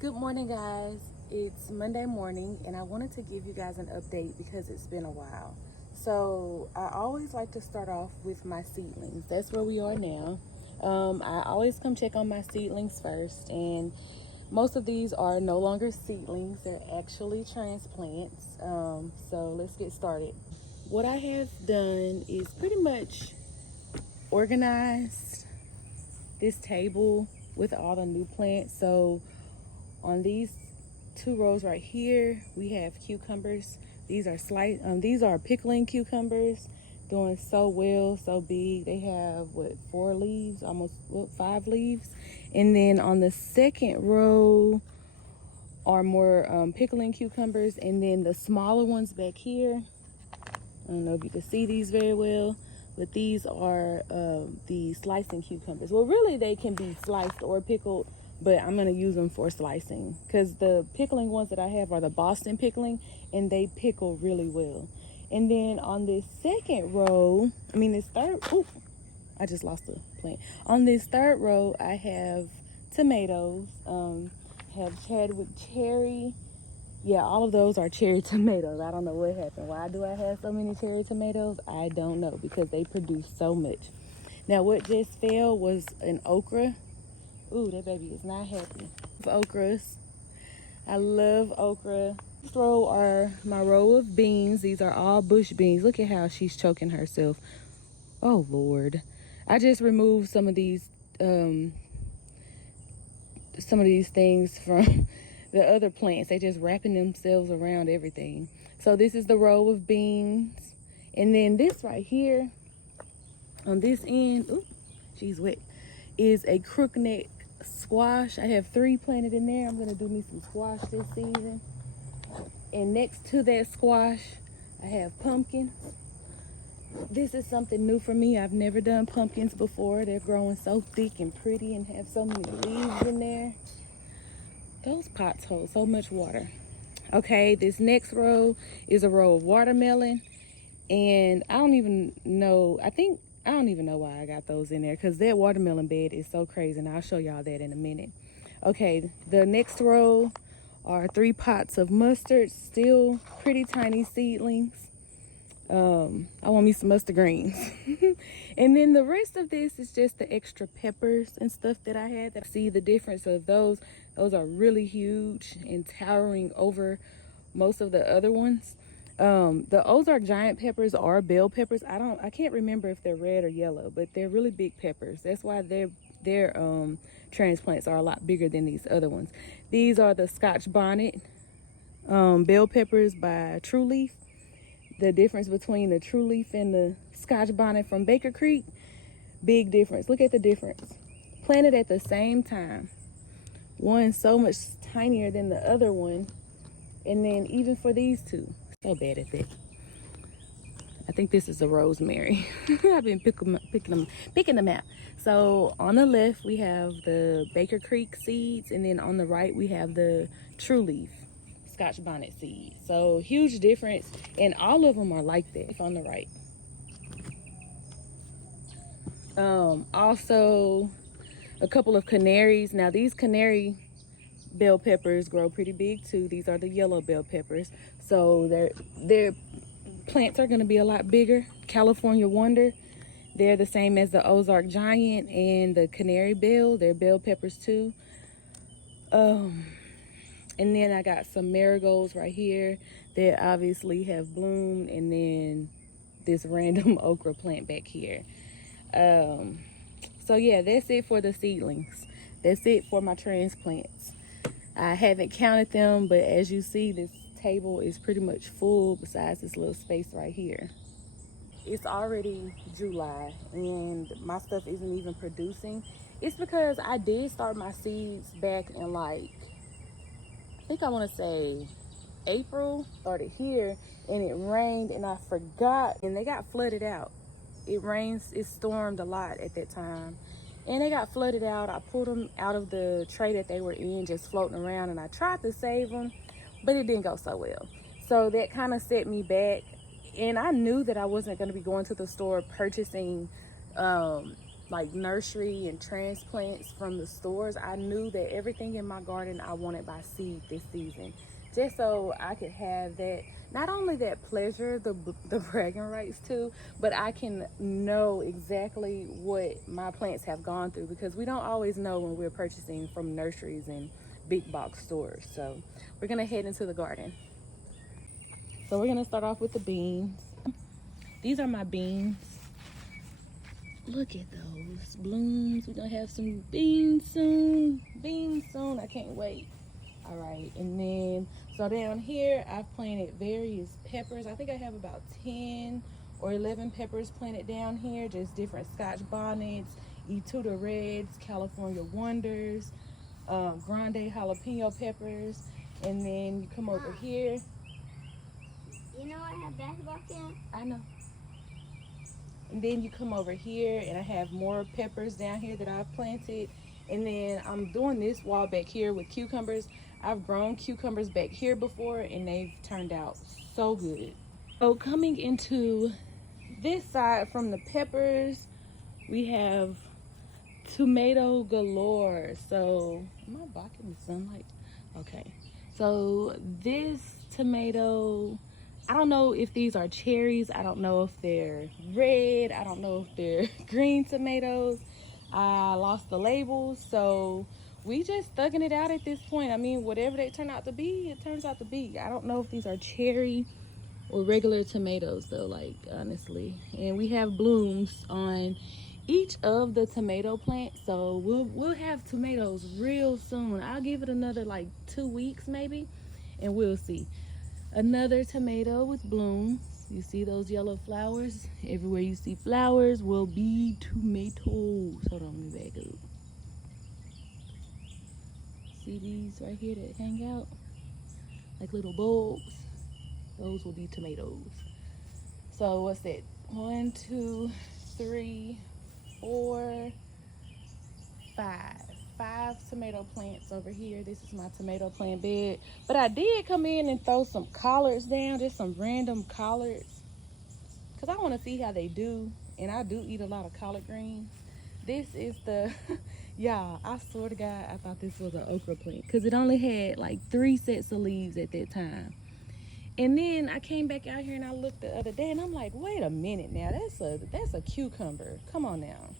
Good morning, guys. It's Monday morning, and I wanted to give you guys an update because it's been a while. So I always like to start off with my seedlings. That's where we are now. I always come check on my seedlings first, and most of these are no longer seedlings. They're actually transplants. So let's get started. What I have done is pretty much organized this table with all the new plants. So on these two rows right here, we have cucumbers. These are pickling cucumbers, doing so well, so big. They have what, 4 leaves, almost 5 leaves. And then on the second row are more pickling cucumbers, and then the smaller ones back here, I don't know if you can see these very well, but these are the slicing cucumbers. Well, really they can be sliced or pickled, but I'm gonna use them for slicing because the pickling ones that I have are the Boston pickling, and they pickle really well. And then on this second row, I just lost the plant. On this third row, I have tomatoes. Have Chadwick cherry. Yeah, all of those are cherry tomatoes. I don't know what happened. Why do I have so many cherry tomatoes? I don't know, because they produce so much. Now, what just fell was an okra. Ooh, that baby is not happy. Okras. I love okra. This row are my row of beans. These are all bush beans. Look at how she's choking herself. Oh, Lord. I just removed some of these things from the other plants. They just wrapping themselves around everything. So this is the row of beans. And then this right here on this end, ooh, she's wet, is a crookneck squash. I have 3 planted in there. I'm going to do me some squash this season. And next to that squash, I have pumpkins. This is something new for me. I've never done pumpkins before. They're growing so thick and pretty and have so many leaves in there. Those pots hold so much water. Okay, this next row is a row of watermelon. And I don't even know why I got those in there, because that watermelon bed is so crazy, and I'll show y'all that in a minute. Okay, the next row are 3 pots of mustard, still pretty tiny seedlings. I want me some mustard greens. And then the rest of this is just the extra peppers and stuff that I had. See the difference of those. Those are really huge and towering over most of the other ones. The Ozark giant peppers are bell peppers. I can't remember if they're red or yellow, but they're really big peppers. That's why their transplants are a lot bigger than these other ones. These are the Scotch bonnet bell peppers by True Leaf. The difference between the True Leaf and the Scotch bonnet from Baker Creek, big difference. Look at the difference. Planted at the same time. One so much tinier than the other one. And then even for these two, so bad at that. I think this is a rosemary. I've been picking them out. So on the left we have the Baker Creek seeds, and then on the right we have the True Leaf Scotch bonnet seeds. So huge difference, and all of them are like that on the right. Also a couple of canaries. Now these canary bell peppers grow pretty big too. These are the yellow bell peppers, so their plants are going to be a lot bigger. California Wonder, they're the same as the Ozark Giant and the Canary Bell. They're bell peppers too. And then I got some marigolds right here that obviously have bloomed, and then this random okra plant back here. So yeah, that's it for the seedlings. That's it for my transplants. I haven't counted them, but as you see, this table is pretty much full besides this little space right here. It's already July and my stuff isn't even producing. It's because I did start my seeds back in, like, I think I want to say April. Started here, and it rained and I forgot, and they got flooded out. It stormed a lot at that time, and they got flooded out. I pulled them out of the tray that they were in, just floating around, and I tried to save them, but it didn't go so well. So that kind of set me back, and I knew that I wasn't going to be going to the store purchasing like nursery and transplants from the stores, I knew that everything in my garden I wanted by seed this season, just so I could have that, not only that pleasure, the bragging rights too, but I can know exactly what my plants have gone through, because we don't always know when we're purchasing from nurseries and big box stores. So we're gonna head into the garden. So we're gonna start off with the beans. These are my beans. Look at those blooms. We're gonna have some beans soon. Beans soon. I can't wait. All right, and then so down here I've planted various peppers. I think I have about 10 or 11 peppers planted down here, just different Scotch bonnets, Etuda Reds, California Wonders, grande jalapeno peppers. And then you come over here. You know I have basketball camp? I know. And then you come over here and I have more peppers down here that I've planted. And then I'm doing this wall back here with cucumbers. I've grown cucumbers back here before and they've turned out so good. So coming into this side from the peppers, we have tomato galore. So, am I blocking the sunlight? Okay. So this tomato, I don't know if these are cherries. I don't know if they're red. I don't know if they're green tomatoes. I lost the labels, so we just thugging it out at this point. I mean, whatever they turn out to be, it turns out to be. I don't know if these are cherry or regular tomatoes though, like, honestly. And we have blooms on each of the tomato plants, so we'll have tomatoes real soon. I'll give it another like 2 weeks maybe, and we'll see. Another tomato with blooms. You see those yellow flowers? Everywhere you see flowers will be tomatoes. Hold on, let me back up. See these right here that hang out like little bulbs? Those will be tomatoes. So what's that? 1, 2, 3, 4, 5. 5 tomato plants over here. This is my tomato plant bed. But I did come in and throw some collards down, just some random collards, because I want to see how they do. And I do eat a lot of collard greens. This is the, y'all, I swear to God, I thought this was an okra plant, because it only had like 3 sets of leaves at that time. And then I came back out here and I looked the other day and I'm like, wait a minute now, that's a cucumber. Come on now.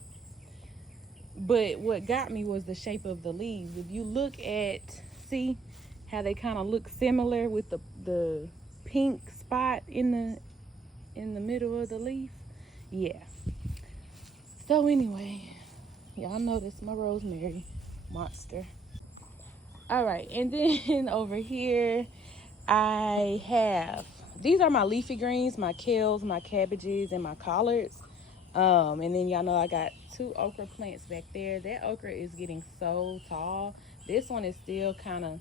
But what got me was the shape of the leaves. If you look at, see how they kind of look similar with the pink spot in the middle of the leaf? Yeah. So anyway, y'all notice my rosemary monster. All right, and then over here I have, these are my leafy greens, my kales, my cabbages, and my collards. And then y'all know I got 2 okra plants back there. That okra is getting so tall. This one is still kind of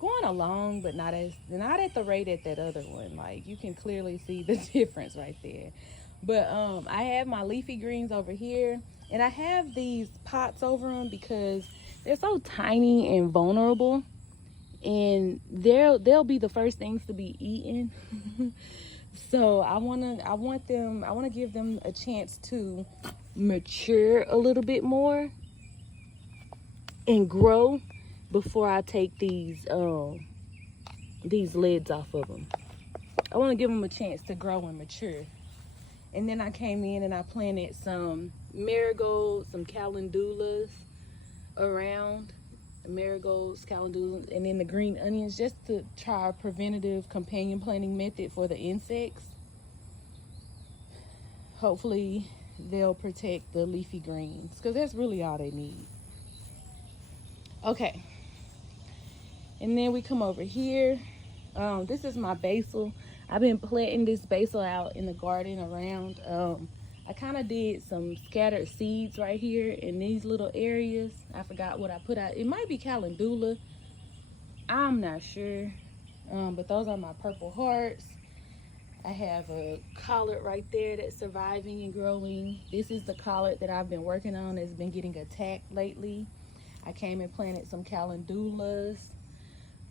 going along, but not at the rate at that other one. Like, you can clearly see the difference right there. But I have my leafy greens over here, and I have these pots over them because they're so tiny and vulnerable, and they'll be the first things to be eaten. So I want to give them a chance to mature a little bit more and grow before I take these lids off of them. I want to give them a chance to grow and mature. And then I came in and I planted some marigolds, some calendulas around. Marigolds, calendulas, and then the green onions, just to try a preventative companion planting method for the insects. Hopefully they'll protect the leafy greens, because that's really all they need. Okay, and then we come over here. This is my basil. I've been planting this basil out in the garden around. I kind of did some scattered seeds right here in these little areas. I forgot what I put out. It might be calendula. I'm not sure. But those are my purple hearts. I have a collard right there that's surviving and growing. This is the collard that I've been working on that's been getting attacked lately. I came and planted some calendulas,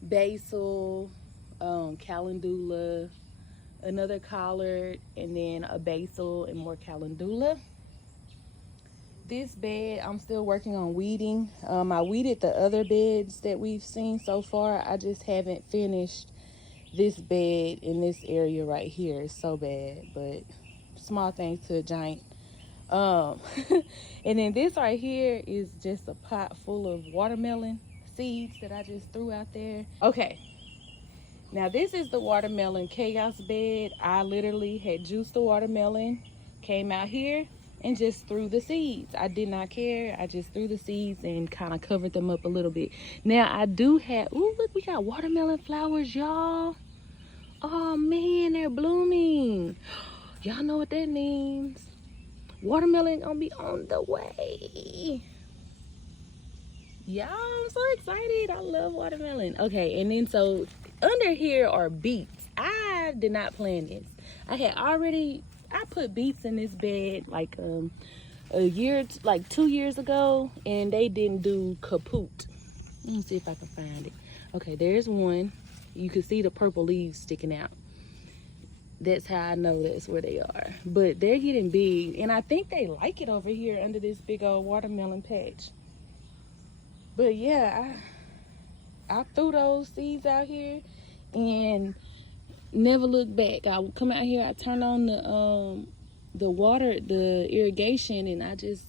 basil, calendula, another collard, and then a basil and more calendula. This bed, I'm still working on weeding. I weeded the other beds that we've seen so far. I just haven't finished this bed in this area right here. It's so bad, but small things to a giant. Um, and then this right here is just a pot full of watermelon seeds that I just threw out there. Okay, now this is the watermelon chaos bed. I literally had juiced the watermelon, came out here and just threw the seeds. I did not care. I just threw the seeds and kind of covered them up a little bit. Now I do have, ooh, look, we got watermelon flowers, y'all. Oh man, they're blooming. Y'all know what that means. Watermelon gonna be on the way. Y'all, I'm so excited. I love watermelon. Okay, and then so under here are beets. I did not plan this. I put beets in this bed like a year, like 2 years ago, and they didn't do kaput. Let me see if I can find it. Okay, there's one. You can see the purple leaves sticking out. That's how I know that's where they are. But they're getting big, and I think they like it over here under this big old watermelon patch. But yeah, I threw those seeds out here and never looked back. I would come out here, I turn on the water, the irrigation, and I just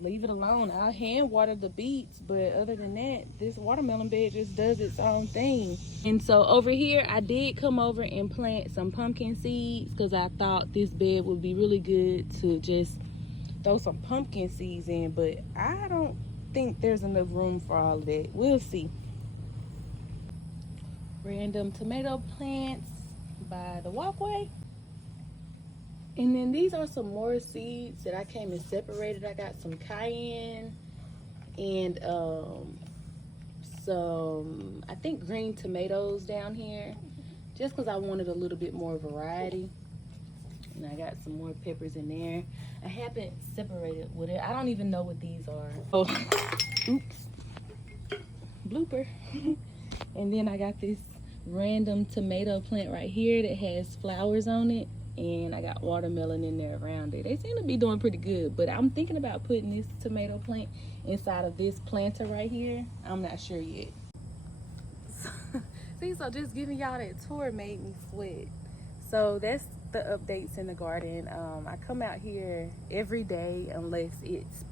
leave it alone. I hand water the beets, but other than that, this watermelon bed just does its own thing. And so over here, I did come over and plant some pumpkin seeds because I thought this bed would be really good to just throw some pumpkin seeds in, but I don't think there's enough room for all of that. We'll see. Random tomato plants by the walkway. And then these are some more seeds that I came and separated. I got some cayenne and some, I think, green tomatoes down here, just because I wanted a little bit more variety. And I got some more peppers in there. I haven't separated with it. I don't even know what these are. Oh, oops, blooper. And then I got this random tomato plant right here that has flowers on it, and I got watermelon in there around it. They seem to be doing pretty good, but I'm thinking about putting this tomato plant inside of this planter right here. I'm not sure yet. See, so just giving y'all that tour made me sweat. So that's the updates in the garden. I come out here every day unless it's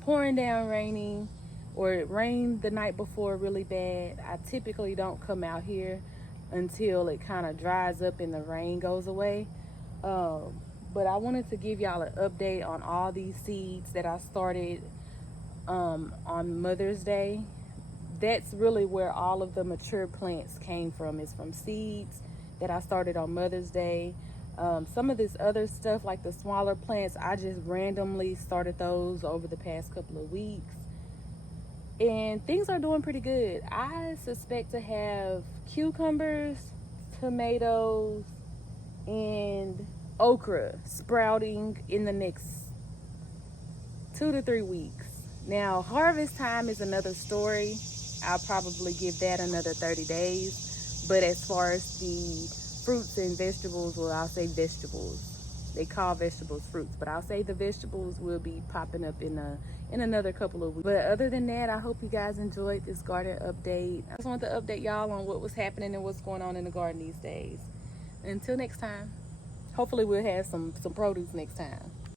pouring down raining, or it rained the night before really bad. I typically don't come out here until it kind of dries up and the rain goes away. But I wanted to give y'all an update on all these seeds that I started on Mother's Day. That's really where all of the mature plants came from, is from seeds that I started on Mother's Day. Some of this other stuff, like the smaller plants, I just randomly started those over the past couple of weeks. And things are doing pretty good. I suspect to have cucumbers, tomatoes, and okra sprouting in the next 2 to 3 weeks. Now, harvest time is another story. I'll probably give that another 30 days. But as far as the fruits and vegetables, well, I'll say vegetables. They call vegetables fruits, but I'll say the vegetables will be popping up in another couple of weeks. But other than that, I hope you guys enjoyed this garden update. I just wanted to update y'all on what was happening and what's going on in the garden these days. Until next time, hopefully we'll have some produce next time.